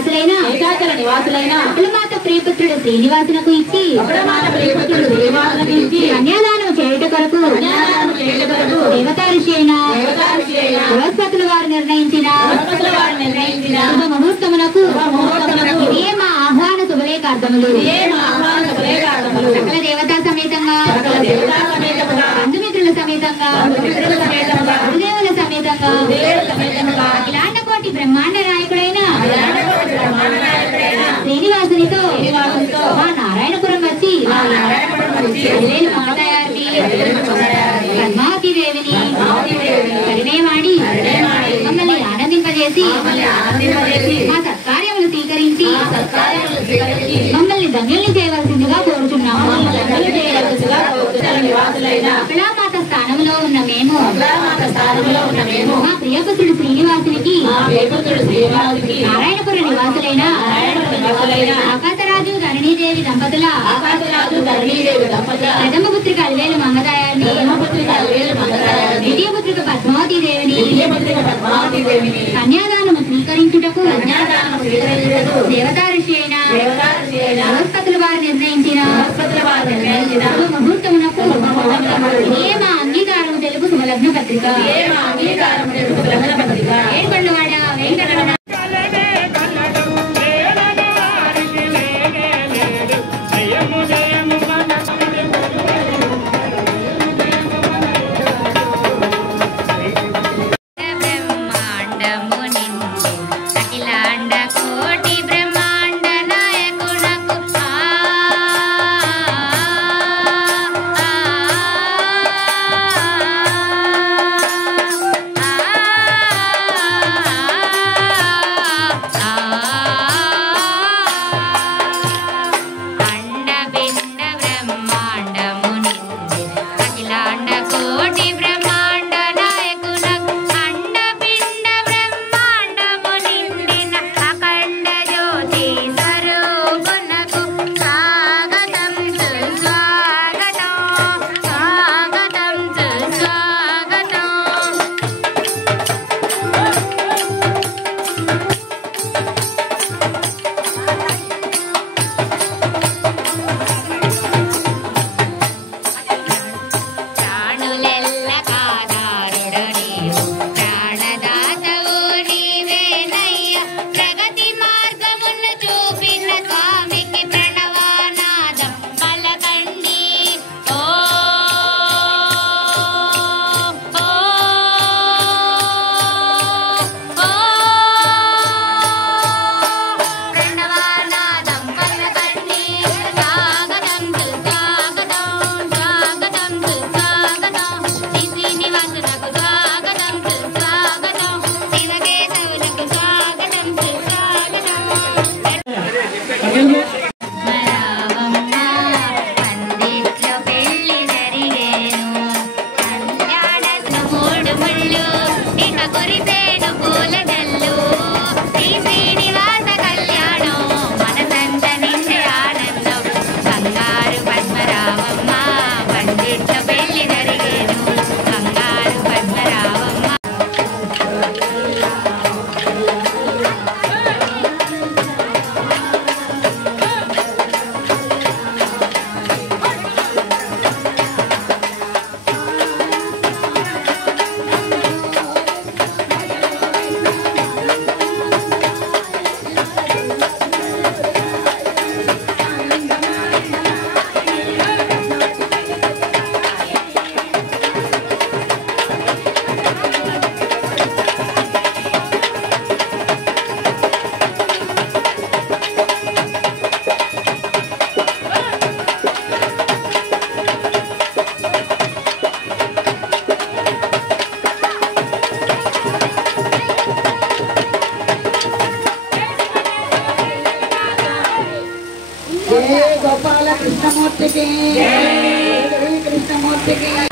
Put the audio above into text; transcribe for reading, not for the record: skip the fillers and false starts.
నివాసులైన అఖిలమాత ప్రియపుత్రుడు శ్రీనివాసునకు ఇచ్చి కన్యాదానం చేయుట కొరకు దేవతా ఋషి అయిన బృహస్పతుల వారు నిర్ణయించిన ముహూర్తమునకు ఇదే మా ఆహ్వాన శుభలేఖార్థములు. సకల దేవతా సమేతంగా బంధుమిత్రుల సమేతంగా గురుదేవుల సమేతంగా అఖిలాండ కోటి బ్రహ్మాండ నాయకుడైన శ్రీనివాసునితో మా నారాయణపురం వచ్చి మాతాయారిని పద్మావతి దేవిని పరిణయమాడి మమ్మల్ని ఆనందింపజేసి మా సత్కార్యములు స్వీకరించి మమ్మల్ని ధన్యుల్ని చేయవలసిందిగా కోరుచున్నాము. అఖిలామాత స్థానంలో ఉన్న మేము మా ప్రియపుత్రుడు శ్రీనివాసునికి నారాయణపుర నివాసులైన ఆకాశరాజు ధరణీదేవి దంపతుల ప్రథమ పుత్రిక అలివేలు మంగతాయారిని ద్వితీయ పుత్రిక పద్మావతి దేవిని కన్యాదానము స్వీకరించుటకు దేవతా ఋషి అయిన బృహస్పతుల వారు నిర్ణయించిన ముహూర్తమునకు ఏ మా అంగీకారం తెలుగు శుభలగ్న పత్రిక ఏర్పడినవాడ వెంకటరమణ गोपाल कृष्णमूर्ति की कृष्णमूर्ति की